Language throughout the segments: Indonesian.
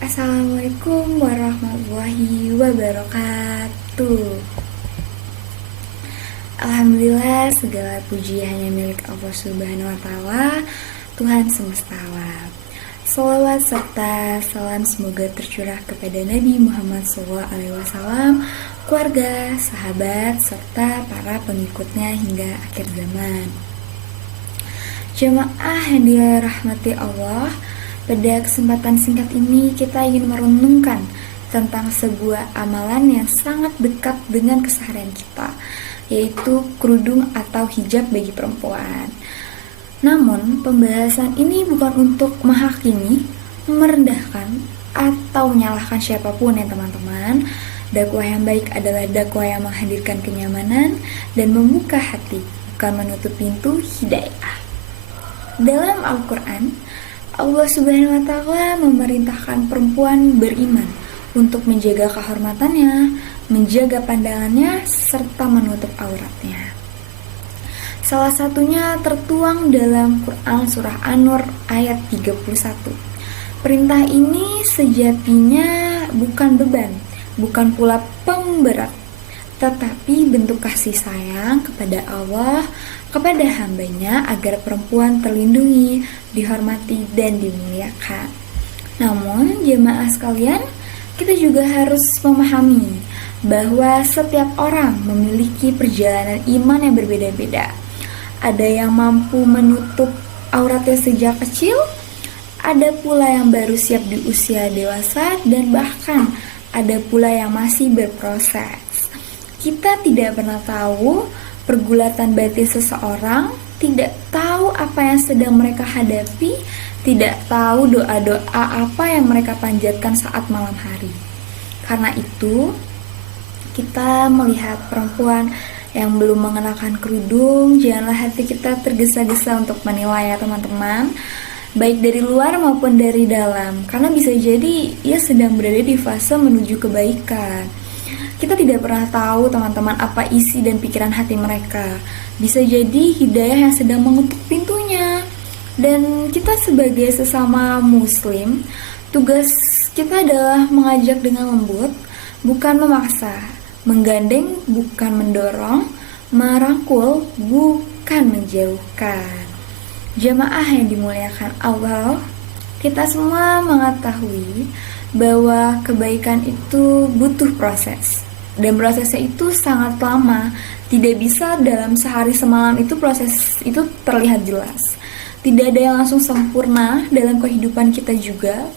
Assalamualaikum warahmatullahi wabarakatuh. Alhamdulillah, segala puji hanya milik Allah Subhanahu wa Ta'ala, Tuhan semesta alam. Salawat serta salam semoga tercurah kepada Nabi Muhammad SAW, keluarga, sahabat, serta para pengikutnya hingga akhir zaman. Jemaah yang dirahmati Allah, pada kesempatan singkat ini kita ingin merenungkan tentang sebuah amalan yang sangat dekat dengan keseharian kita, yaitu kerudung atau hijab bagi perempuan. Namun, pembahasan ini bukan untuk menghakimi, merendahkan, atau menyalahkan siapapun ya teman-teman. Dakwah yang baik adalah dakwah yang menghadirkan kenyamanan dan membuka hati, bukan menutup pintu hidayah. Dalam Al-Quran, Allah Subhanahu wa Ta'ala memerintahkan perempuan beriman untuk menjaga kehormatannya, menjaga pandangannya, serta menutup auratnya. Salah satunya tertuang dalam Quran Surah An-Nur ayat 31. Perintah ini sejatinya bukan beban, bukan pula pemberat, tetapi bentuk kasih sayang kepada Allah, kepada hambanya agar perempuan terlindungi, dihormati, dan dimuliakan. Namun, jemaah sekalian, kita juga harus memahami bahwa setiap orang memiliki perjalanan iman yang berbeda-beda. Ada yang mampu menutup auratnya sejak kecil, ada pula yang baru siap di usia dewasa, dan bahkan ada pula yang masih berproses. Kita tidak pernah tahu pergulatan batin seseorang, tidak tahu apa yang sedang mereka hadapi, tidak tahu doa-doa apa yang mereka panjatkan saat malam hari. Karena itu, kita melihat perempuan yang belum mengenakan kerudung, janganlah hati kita tergesa-gesa untuk menilai ya teman-teman, baik dari luar maupun dari dalam, karena bisa jadi ia sedang berada di fase menuju kebaikan. Kita tidak pernah tahu teman-teman apa isi dan pikiran hati mereka. Bisa jadi hidayah yang sedang mengetuk pintunya. Dan kita sebagai sesama muslim, tugas kita adalah mengajak dengan lembut, bukan memaksa, menggandeng, bukan mendorong, merangkul, bukan menjauhkan. Jamaah yang dimuliakan Allah, kita semua mengetahui bahwa kebaikan itu butuh proses. Dan prosesnya itu sangat lama, tidak bisa dalam sehari semalam itu proses itu terlihat jelas. Tidak ada yang langsung sempurna dalam kehidupan kita juga.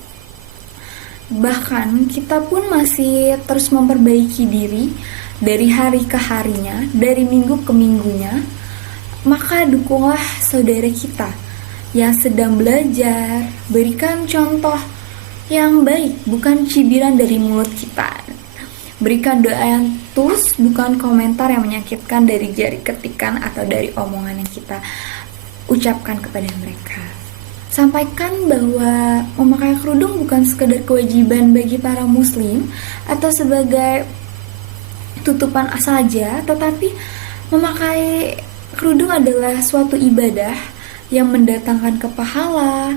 Bahkan kita pun masih terus memperbaiki diri dari hari ke harinya, dari minggu ke minggunya. Maka dukunglah saudara kita yang sedang belajar, berikan contoh yang baik, bukan cibiran dari mulut kita. Berikan doa yang tulus, bukan komentar yang menyakitkan dari jari ketikan atau dari omongan yang kita ucapkan kepada mereka. Sampaikan bahwa memakai kerudung bukan sekedar kewajiban bagi para muslim atau sebagai tutupan saja, tetapi memakai kerudung adalah suatu ibadah yang mendatangkan kepahala,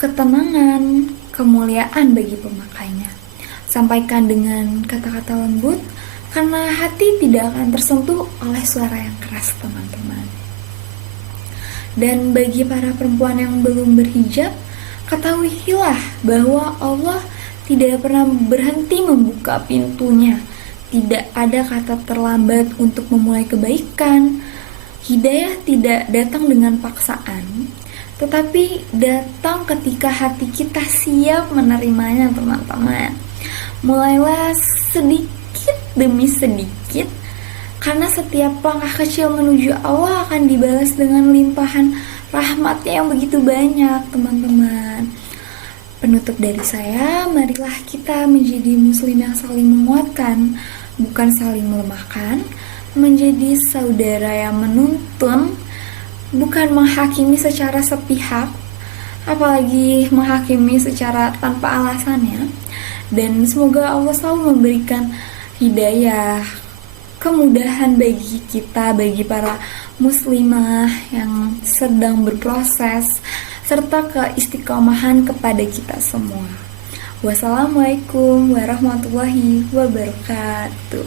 ketenangan, kemuliaan bagi pemakainya. Sampaikan dengan kata-kata lembut, karena hati tidak akan tersentuh oleh suara yang keras teman-teman. Dan bagi para perempuan yang belum berhijab, ketahuilah bahwa Allah tidak pernah berhenti membuka pintunya. Tidak ada kata terlambat untuk memulai kebaikan. Hidayah tidak datang dengan paksaan, tetapi datang ketika hati kita siap menerimanya teman-teman. Mulailah sedikit demi sedikit, karena setiap langkah kecil menuju Allah akan dibalas dengan limpahan rahmatnya yang begitu banyak teman-teman. Penutup dari saya, marilah kita menjadi muslim yang saling menguatkan, bukan saling melemahkan, menjadi saudara yang menuntun, bukan menghakimi secara sepihak, apalagi menghakimi secara tanpa alasannya. Dan semoga Allah selalu memberikan hidayah, kemudahan bagi kita, bagi para muslimah yang sedang berproses, serta keistiqomahan kepada kita semua. Wassalamualaikum warahmatullahi wabarakatuh.